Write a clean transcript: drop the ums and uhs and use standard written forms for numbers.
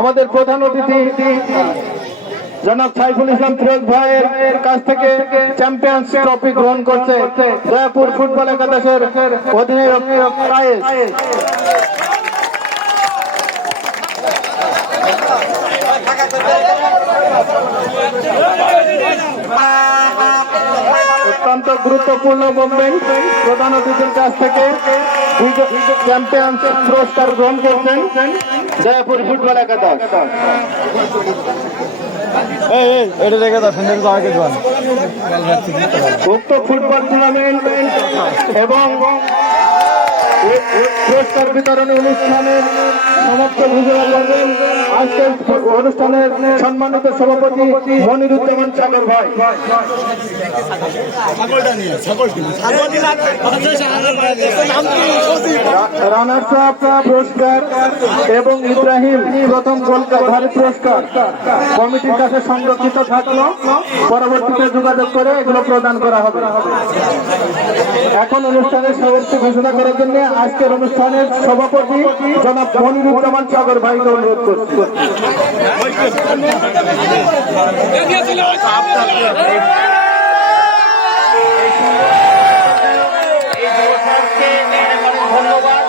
আমাদের প্রধান অতিথি জনাব সাইফুল ইসলাম ফিরোজ ভাইয়ের কাছ থেকে চ্যাম্পিয়ন্স ট্রফি গ্রহণ করছে জয়পুর ফুটবল একাদশের অধিনায়ক কায়েস। অত্যন্ত গুরুত্বপূর্ণ মুভমেন্ট। প্রধান অতিথির কাছ থেকে চ্যাম্পিয়ন্স পুরস্কার গ্রহণ করছেন জয়পুর ফুটবল একাদশ। উক্ত ফুটবল টুর্নামেন্ট এবং পুরস্কার বিতরণী অনুষ্ঠানের সমাপ্ত ঘোষণা করবেন আজকের অনুষ্ঠানের সম্মানিত সভাপতি মনিরুজ্জামান সাগর ভাই। রানার্স আপ পুরস্কার এবং ইব্রাহিম প্রথম গোলধারী পুরস্কার কমিটির কাছে সংরক্ষিত থাকলো, পরবর্তীতে যোগাযোগ করে এগুলো প্রদান করা হবে। এখন অনুষ্ঠানের সমাপ্তি ঘোষণা করার জন্য আজকের অনুষ্ঠানের সভাপতি জনাব মনিরুজ্জামান সাগর ভাইকে অনুরোধ করছি। ধন্যবাদ।